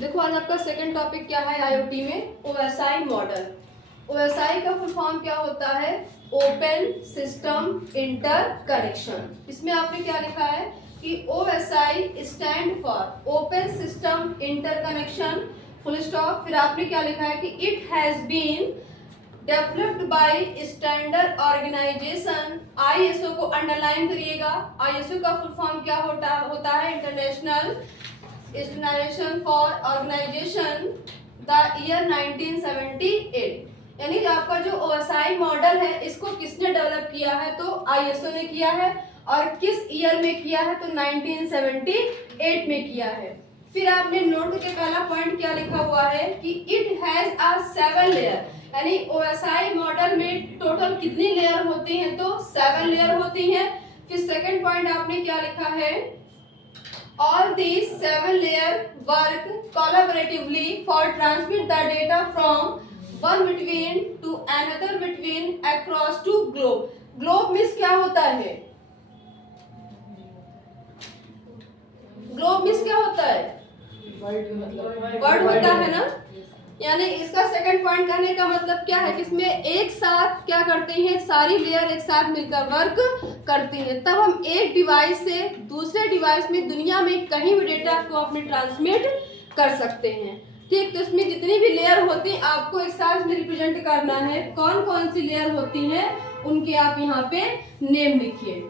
देखो आज आपका सेकंड टॉपिक क्या है आईओटी में, ओएसआई मॉडल। ओएसआई का फुल फॉर्म क्या होता है? Open system interconnection. इसमें आपने क्या लिखा है कि OSI stand for open system interconnection, full stop. फिर आपने क्या लिखा है कि it has been developed by standard organisation. ISO को अंडरलाइन करिएगा। आईएसओ का फुल फॉर्म क्या होता है? International standardisation for organisation the year 1978। यानी जो आपका जो ओएसआई मॉडल है इसको किसने डेवलप किया है? तो आईएसओ ने किया है। और किस ईयर में किया है? तो 1978 में किया है। फिर आपने नोट के पहला पॉइंट क्या लिखा हुआ है कि इट हैज अ 7 लेयर। यानी ओएसआई मॉडल में टोटल कितनी लेयर होती हैं? तो 7 लेयर होती हैं। फिर सेकंड पॉइंट आपने क्या लिखा है? All these 7 layers work collaboratively for transmit the data from one between to another between across to globe. Globe means क्या होता है? Globe means क्या होता है? वर्ड होता है ना। यानी इसका सेकंड पॉइंट कहने का मतलब क्या है कि इसमें एक साथ क्या करते हैं, सारी लेयर एक साथ मिलकर वर्क करती हैं, तब हम एक डिवाइस से दूसरे डिवाइस में दुनिया में कहीं भी डेटा को अपने ट्रांसमिट कर सकते हैं। ठीक, तो इसमें जितनी भी लेयर होती हैं आपको एक साथ में रिप्रेजेंट करना है। कौन कौन सी लेयर होती हैं उनके आप यहाँ पे नेम लिखिए।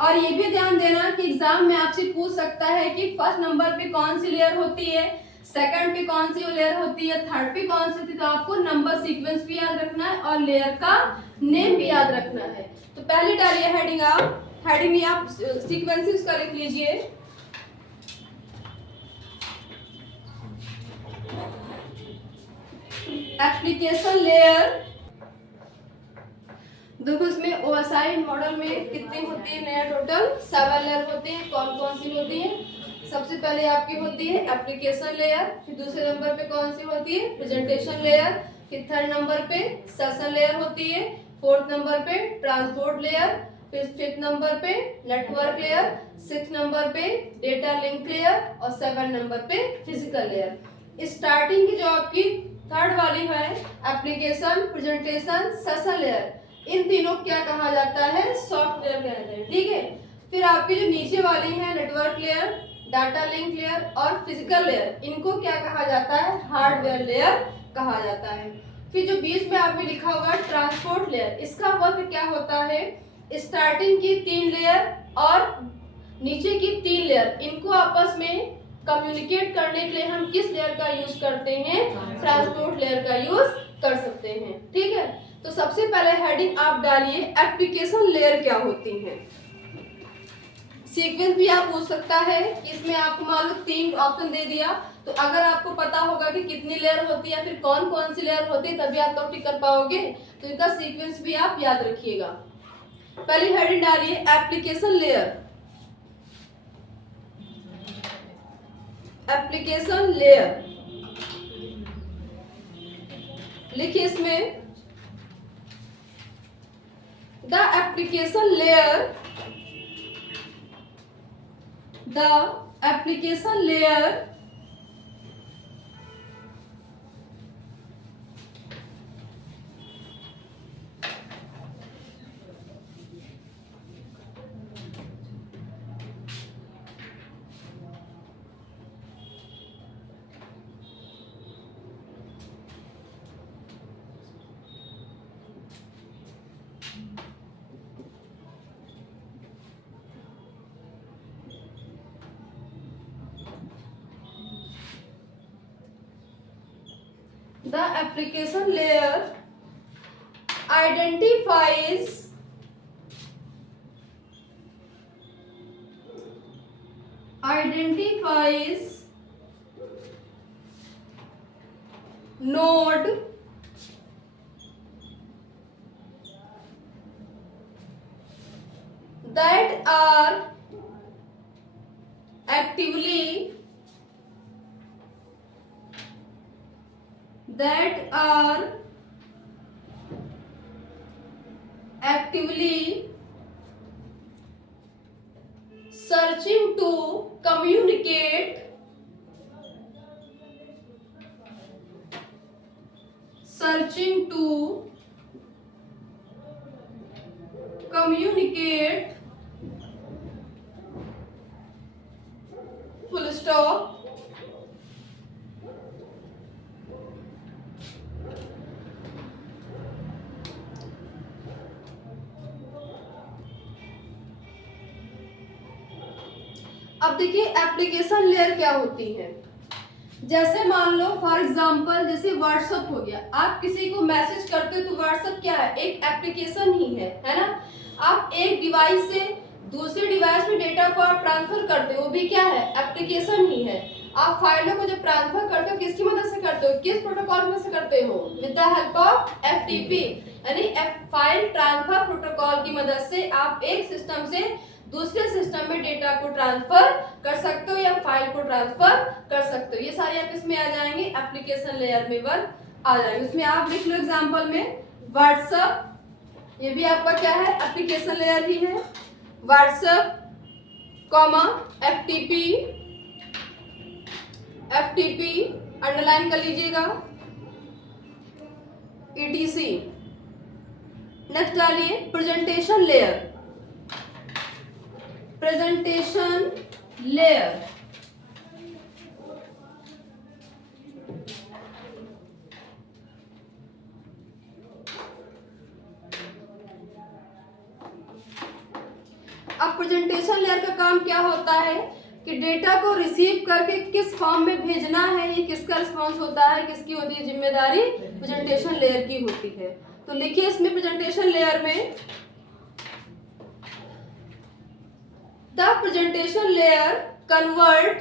और ये भी ध्यान देना कि एग्जाम में आपसे पूछ सकता है कि फर्स्ट नंबर पे कौन सी लेयर होती है, सेकंड पे कौन सी लेयर होती है, थर्ड पे कौन सी होती है। तो आपको नंबर सीक्वेंस भी याद रखना है और लेयर का नेम भी याद रखना है। तो पहले डालिए हेडिंग, आप सीक्वेंसेस का लिख लीजिए। Application layer. देखो इसमें ओएसआई मॉडल में कितनी होती है? नया टोटल 7 लेयर होती है। कौन कौन सी होती है? सबसे पहले आपकी होती है एप्लीकेशन लेयर। फिर दूसरे नंबर पे कौन सी होती है? Presentation layer. फिर थर्ड नंबर पे सेशन लेयर होती है। फोर्थ नंबर पे ट्रांसपोर्ट लेयर। फिर फिफ्थ नंबर पे नेटवर्क लेयर। सिक्स नंबर पे डेटा लिंक लेयर और 7 नंबर पे फिजिकल लेयर। स्टार्टिंग की जो आपकी थर्ड वाली है एप्लीकेशन, प्रेजेंटेशन, सेशन लेयर, इन तीनों क्या कहा जाता है? सॉफ्टवेयर कहते हैं। ठीक है। फिर आपकी जो नीचे वाली है network layer, data link layer और फिजिकल लेयर, इनको क्या कहा जाता है? हार्डवेयर लेयर कहा जाता है। फिर जो बीच में आपने लिखा होगा ट्रांसपोर्ट लेयर, इसका वर्क क्या होता है? स्टार्टिंग की 3 लेयर और नीचे की 3 लेयर, इनको आपस में कम्युनिकेट करने के लिए हम किस लेयर का यूज करते हैं? ट्रांसपोर्ट लेयर का यूज कर सकते हैं। ठीक है। तो सबसे पहले हेडिंग आप डालिए एप्लीकेशन लेयर क्या होती है। सीक्वेंस भी आप पूछ सकता है। इसमें आपको मान लो 3 ऑप्शन दे दिया, तो अगर आपको पता होगा कि कितनी लेयर होती है फिर कौन कौन सी लेयर होती है तभी आप टिक कर पाओगे। तो इनका सीक्वेंस भी आप याद रखिएगा। पहली हेडिंग डालिए एप्लीकेशन लेयर। एप्लीकेशन लेयर लिखिए इसमें the application layer the application layer identifies node that are actively searching to communicate searching to communicate, full stop. अब देखिए एप्लीकेशन लेयर क्या होती है। जैसे मान लो फॉर एग्जांपल जैसे व्हाट्सएप हो गया, आप किसी को मैसेज करते हो तो व्हाट्सएप क्या है, एक एप्लीकेशन ही है ना। आप एक डिवाइस से दूसरे डिवाइस में डेटा को आप ट्रांसफर करते हो, वो भी क्या है, एप्लीकेशन ही है। आप फाइलों को जब ट्रांसफर करते हो किसकी मदद से करते हो, किस प्रोटोकॉल की मदद से करते हो, with the help of FTP यानी फाइल ट्रांसफर प्रोटोकॉल की मदद से आप एक सिस्टम से दूसरे सिस्टम में डेटा को ट्रांसफर कर सकते हो या फाइल को ट्रांसफर कर सकते हो। ये सारे आप इसमें आ जाएंगे, एप्लीकेशन लेयर में वर्क आ जाएंगे। उसमें आप लिख लो एग्जांपल में व्हाट्सएप, ये भी आपका क्या है, एप्लीकेशन लेयर ही है। WhatsApp comma FTP, FTP underline कर लीजिएगा, ईटीसी। नेक्स्ट डालिए प्रेजेंटेशन लेयर, प्रेजेंटेशन लेयर। अब प्रेजेंटेशन लेयर का काम क्या होता है कि डेटा को रिसीव करके किस फॉर्म में भेजना है, ये किसका रिस्पॉन्स होता है, किसकी होती है जिम्मेदारी, प्रेजेंटेशन लेयर की होती है। तो लिखिए इसमें प्रेजेंटेशन लेयर में the presentation layer convert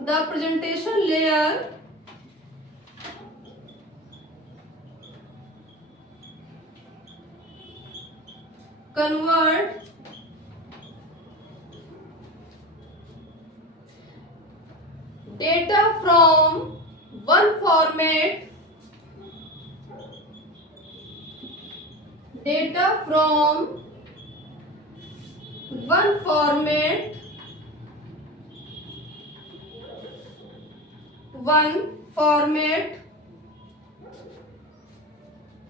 the presentation layer convert data from one format, data from one format, one format,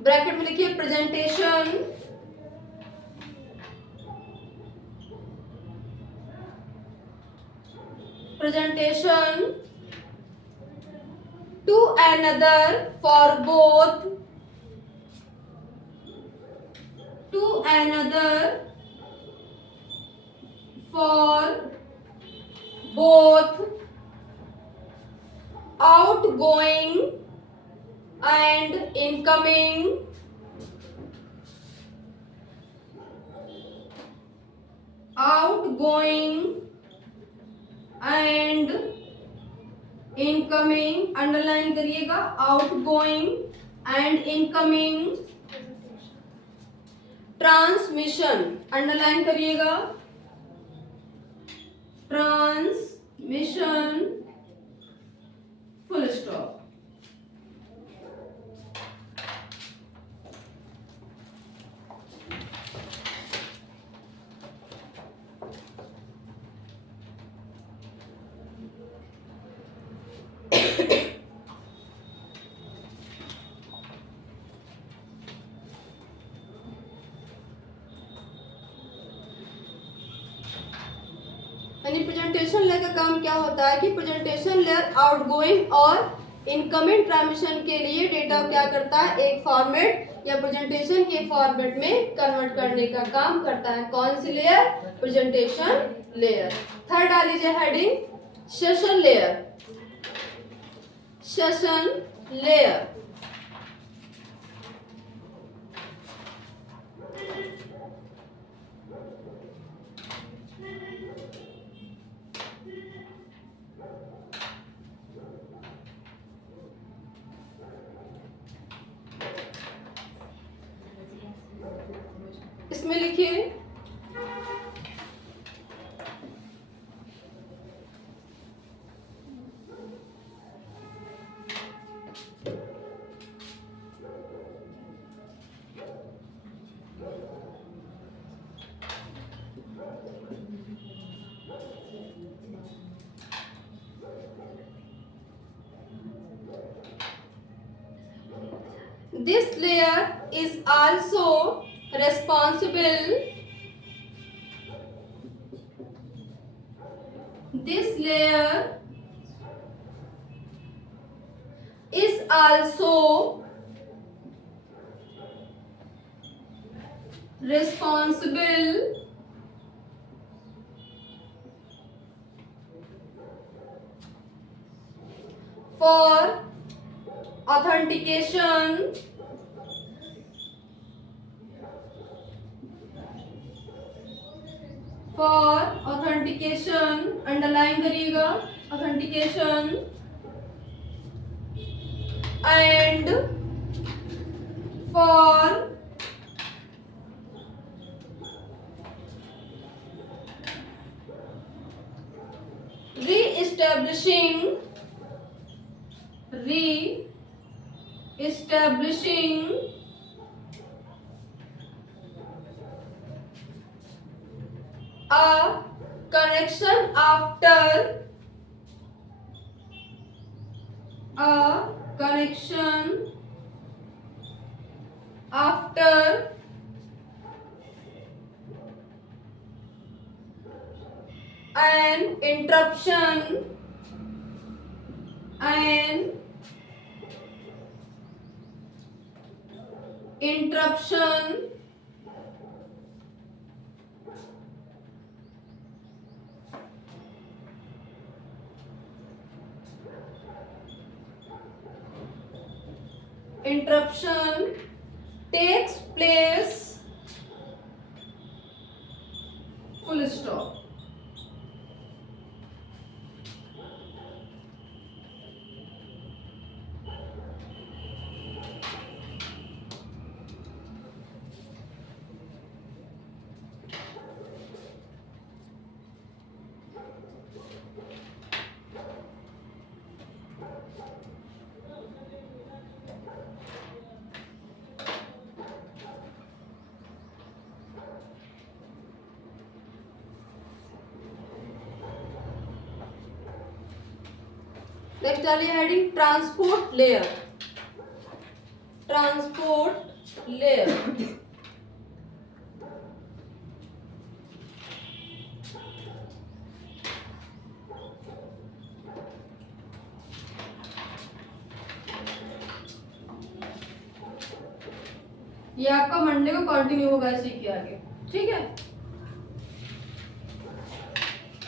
bracket में लिखिए presentation, presentation to another for both, to another for both outgoing and incoming, outgoing and incoming underline करिएगा, outgoing and incoming, transmission underline करिएगा, transmission full stop. यानी presentation layer का काम क्या होता है कि प्रेजेंटेशन लेयर आउटगोइंग और इनकमिंग ट्रांसमिशन के लिए डेटा क्या करता है, एक फॉर्मेट या प्रेजेंटेशन के फॉर्मेट में कन्वर्ट करने का काम करता है। कौन सी लेयर, प्रेजेंटेशन लेयर। थर्ड आ लीजिए heading session layer, session layer. इसमें लिखिए This layer is also responsible. This layer is also responsible for authentication, underline करिएगा, authentication and for reestablishing a connection after an interruption takes place, full stop. Next डालिए heading transport layer. Transport layer ये आपका Monday को continue होगा इसी के आगे, ठीक है।